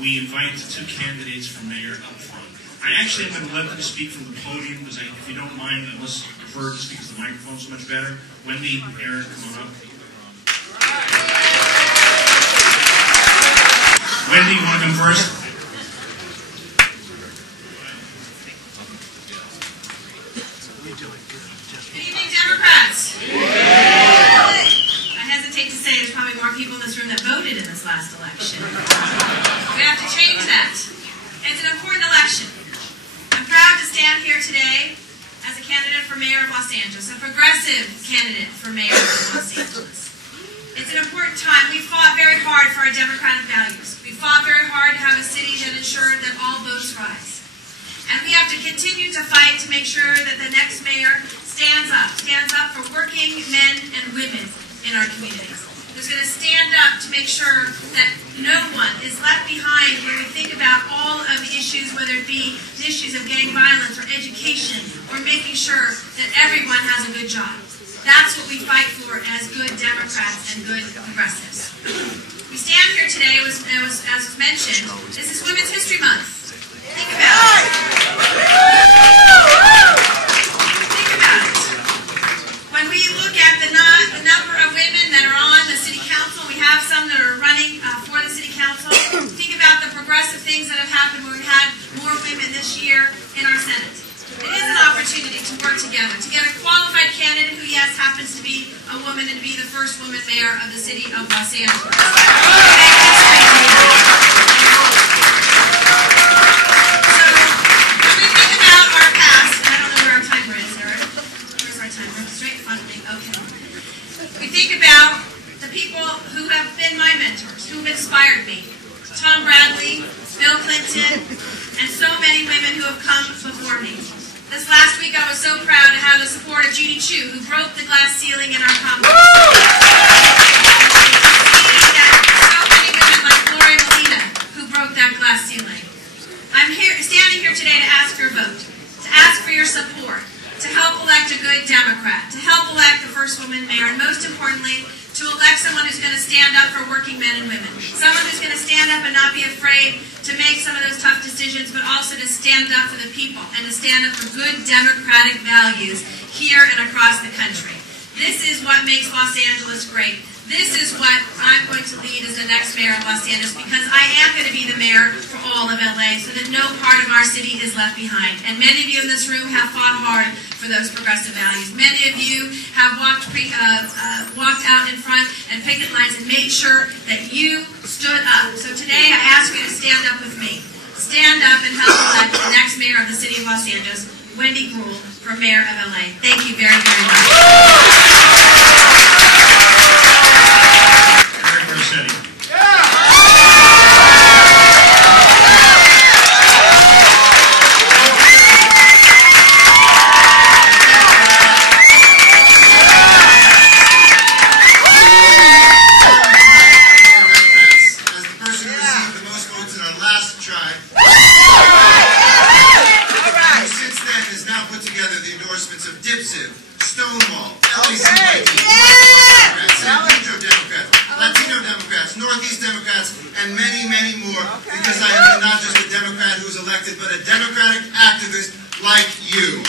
we invite the two candidates for mayor up front. I actually am going to let them speak from the podium because, if you don't mind, unless you prefer to speak because the microphone's so much better. Wendy, Aaron, come on up. Wendy, you want to come first? Good evening, Democrats. I hesitate to say there's probably more people in this room that voted in this last election. We have to change that. It's an important election. I'm proud to stand here today as a candidate for mayor of Los Angeles, a progressive candidate for mayor of Los Angeles. It's an important time. We fought very hard for our democratic values. We fought very hard to have a city that ensured that all votes rise. And we have to continue to fight to make sure that the next mayor stands up for working men and women in our communities. Who's going to stand up to make sure that no one is left behind when we think about all of the issues, whether it be the issues of gang violence or education, or making sure that everyone has a good job. That's what we fight for as good Democrats and good progressives. We stand here today, as was mentioned, this is Women's History Month. Think about it. Think about it. When we look at the number of women that are on the city council, we have some that are running for the city council. Think about the progressive things that have happened when we've had more women this year in our Senate. It is an opportunity to work together, to get a qualified candidate who, yes, happens to be a woman and to be the first woman mayor of the city of Los Angeles. So, when we think about our past, and I don't know where our timer is, Eric. Where's our timer? Straight in front of me. Okay. We think about the people who have been my mentors, who have inspired me. Tom Bradley, Bill Clinton, and so many women who have come before me. This last week I was so proud to have the support of Judy Chu, who broke the glass ceiling in our Congress. So many women like Gloria Molina, who broke that glass ceiling. I'm standing here today to ask your vote, to ask for your support, to help elect a good Democrat, to help elect the first woman mayor, and most importantly, to elect someone who's going to stand up for working men and women. Someone who's going to stand up and not be afraid to make some of those tough decisions, but also to stand up for the people and to stand up for good democratic values here and across the country. This is what makes Los Angeles great. This is what I'm going to lead as the next mayor of Los Angeles, because I am going to be the mayor for all of LA so that no part of our city is left behind. And many of you in this room have fought hard for those progressive values. Many of you have walked out in front and picket lines and made sure that you stood up. So today I ask you to stand up with me. Stand up and help elect the next mayor of the city of Los Angeles, Wendy Greuel, for mayor of LA. Thank you very, very much. Garcetti. And many, many more, because I have been not just a Democrat who's elected, but a Democratic activist like you.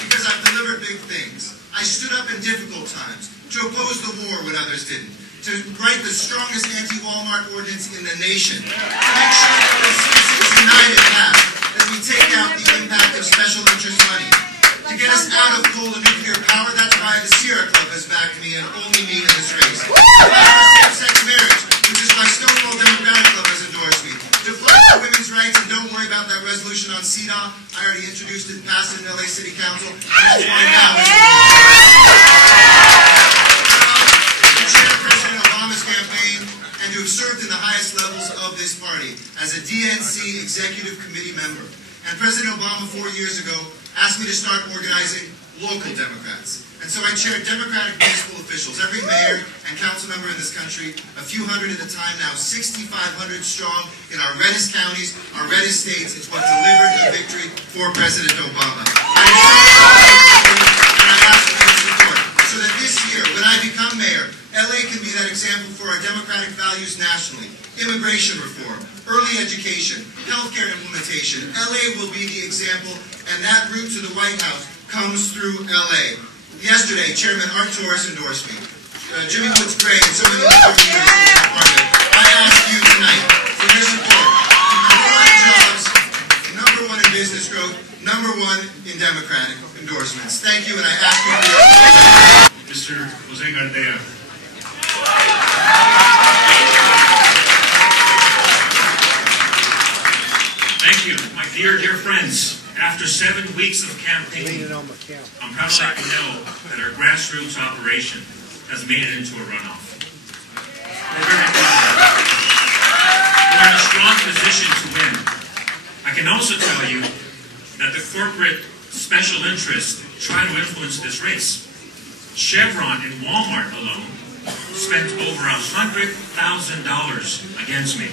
Because I've delivered big things. I stood up in difficult times to oppose the war when others didn't, to write the strongest anti-Walmart ordinance in the nation, to make sure that the Citizens United pass, that we take out the impact of special interest money, to get us out of coal and nuclear power. That's why the Sierra Club has backed me and only me in this race. To fight for same-sex marriage, which is why Stonewall Democratic Club has endorsed me. To fight for women's rights, and don't worry about that resolution on CEDAW. I already introduced it and passed it in LA City Council. And that's why now to chair President Obama's campaign and to have served in the highest levels of this party as a DNC executive committee member. And President Obama 4 years ago asked me to start organizing local Democrats. And so I chaired Democratic municipal officials, every mayor and council member in this country, a few hundred at a time now, 6,500 strong in our reddest counties, our reddest states. It's what delivered the victory for President Obama. And I ask for your support so that this year, when I become mayor, LA can be that example for our democratic values immigration reform, early education, healthcare implementation. LA will be the example, and that route to the White House comes through LA. Yesterday, Chairman Art Torres endorsed me. Jimmy Woods Gray and some of the other leaders of the department. I ask you tonight for your support to provide jobs, #1 in business growth, #1 in Democratic endorsements. Thank you, and I ask you for your support. Mr. Jose Gardea. Thank you, my dear friends. After 7 weeks of campaigning, I'm proud to let you know that our grassroots operation has made it into a runoff. We're very proud of it. We're in a strong position to win. I can also tell you that the corporate special interests try to influence this race. Chevron and Walmart alone spent over $100,000 against me.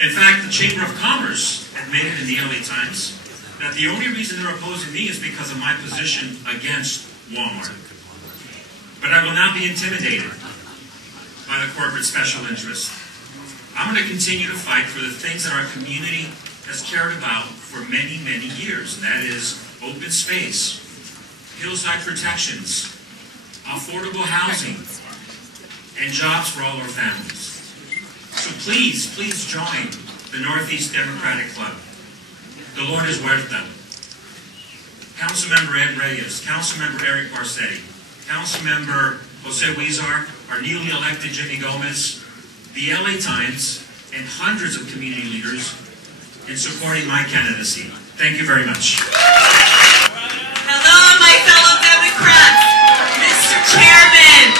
In fact, the Chamber of Commerce admitted in the LA Times that the only reason they're opposing me is because of my position against Walmart. But I will not be intimidated by the corporate special interest. I'm going to continue to fight for the things that our community has cared about for many, many years. That is open space, hillside protections, affordable housing, and jobs for all our families. So please join the Northeast Democratic Club. The Lord is worth them. Councilmember Ed Reyes, Councilmember Eric Garcetti, Councilmember Jose Huizar, our newly elected Jimmy Gomez, the LA Times, and hundreds of community leaders in supporting my candidacy. Thank you very much. Hello, my fellow Democrats. Mr. Chairman,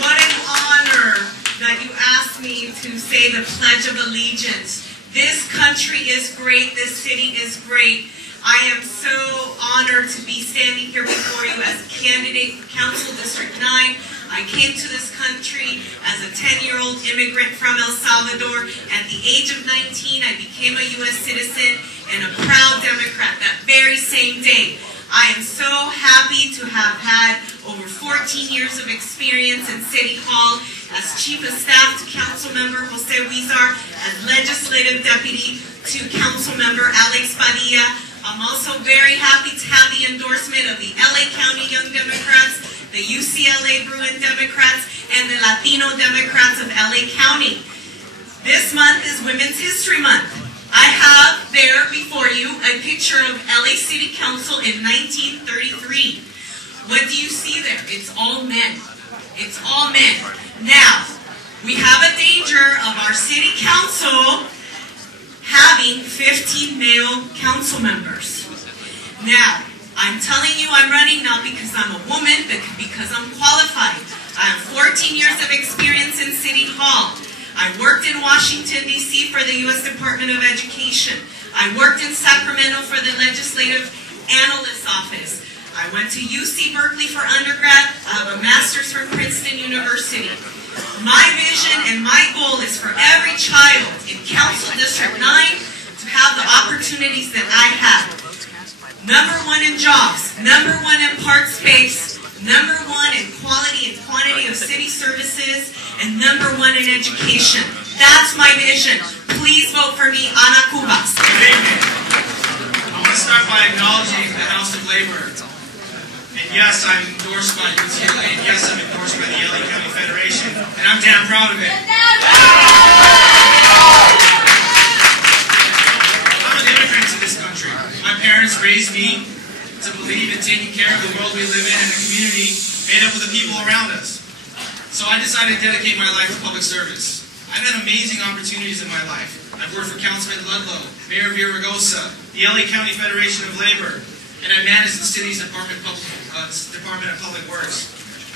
what an honor that you asked me to say the Pledge of Allegiance. This country is great. This city is great. I am so honored to be standing here before you as a candidate for Council District 9. I came to this country as a 10-year-old immigrant from El Salvador. At the age of 19, I became a U.S. citizen and a proud Democrat that very same day. I am so happy to have had over 14 years of experience in City Hall as Chief of Staff to Councilmember Jose Huizar, as Legislative Deputy to Councilmember Alex Padilla. I'm also very happy to have the endorsement of the LA County Young Democrats, the UCLA Bruin Democrats, and the Latino Democrats of LA County. This month is Women's History Month. I have there before you a picture of LA City Council in 1933. What do you see there? It's all men. It's all men. Now, we have a danger of our city council having 15 male council members. Now, I'm telling you I'm running not because I'm a woman, but because I'm qualified. I have 14 years of experience in City Hall. I worked in Washington, D.C. for the U.S. Department of Education. I worked in Sacramento for the Legislative Analyst Office. I went to UC Berkeley for undergrad. I have a master's from Princeton University. My vision and my goal is for every child in Council District 9 to have the opportunities that I have. #1 in jobs, #1 in park space, #1 in quality and quantity of city services, and #1 in education. That's my vision. Please vote for me, Ana Cubas. Good evening. I want to start by acknowledging the House of Labor. And yes, I'm endorsed by UCLA, and yes, I'm endorsed by the LA County Federation, and I'm damn proud of it. I'm an immigrant to this country. My parents raised me to believe in taking care of the world we live in and the community made up of the people around us. So I decided to dedicate my life to public service. I've had amazing opportunities in my life. I've worked for Councilman Ludlow, Mayor Villaraigosa, the LA County Federation of Labor, and I managed the city's Department of Public Works.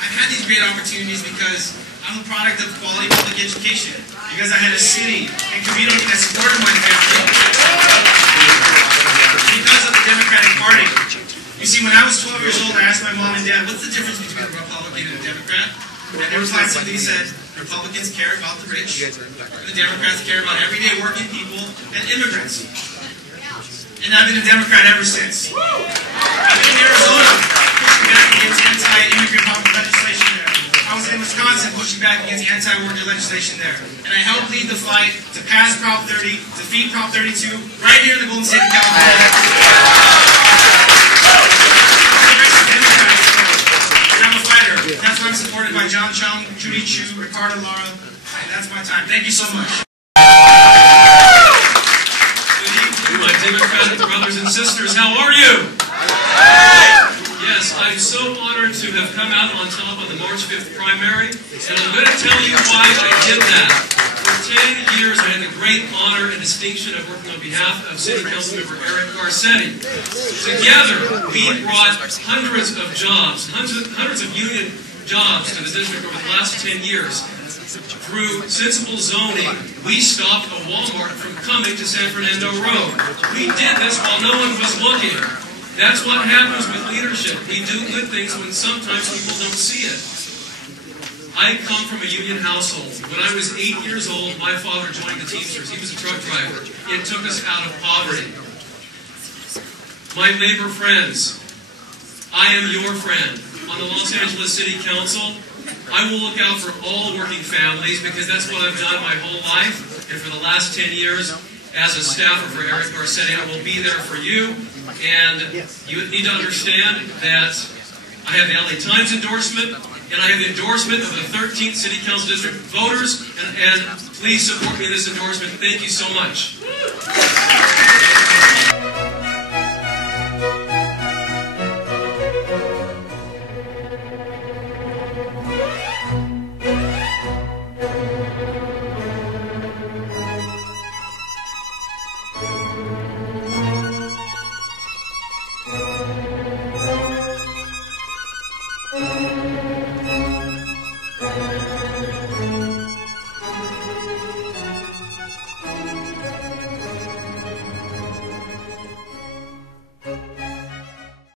I've had these great opportunities because I'm a product of quality public education, because I had a city and community that supported my family, because of the Democratic Party. You see, when I was 12 years old, I asked my mom and dad, what's the difference between a Republican and a Democrat? And they replied simply, said, Republicans care about the rich, and the Democrats care about everyday working people and immigrants. And I've been a Democrat ever since. I've been in Arizona, pushing back against anti-immigrant legislation there. I was in Wisconsin, pushing back against anti-worker legislation there. And I helped lead the fight to pass Prop 30, defeat Prop 32, right here in the Golden State of California. And I'm a fighter. That's why I'm supported by John Chung, Judy Chu, Ricardo Lara, and that's my time. Thank you so much. Good evening, my Democratic brothers and sisters. How are you? Yes, I'm so honored to have come out on top of the March 5th primary, and I'm going to tell you why I did that. For 10 years, I had the great honor and distinction of working on behalf of City Council Member Eric Garcetti. Together, we brought hundreds of jobs, hundreds of union jobs to the district over the last 10 years. Through sensible zoning, we stopped a Walmart from coming to San Fernando Road. We did this while no one was looking. That's what happens with leadership. We do good things when sometimes people don't see it. I come from a union household. When I was 8 years old, my father joined the Teamsters. He was a truck driver. It took us out of poverty. My neighbor friends, I am your friend. On the Los Angeles City Council, I will look out for all working families because that's what I've done my whole life. And for the last 10 years, as a staffer for Eric Garcetti, I will be there for you. And you need to understand that I have the LA Times endorsement, and I have the endorsement of the 13th City Council District voters, and please support me in this endorsement. Thank you so much.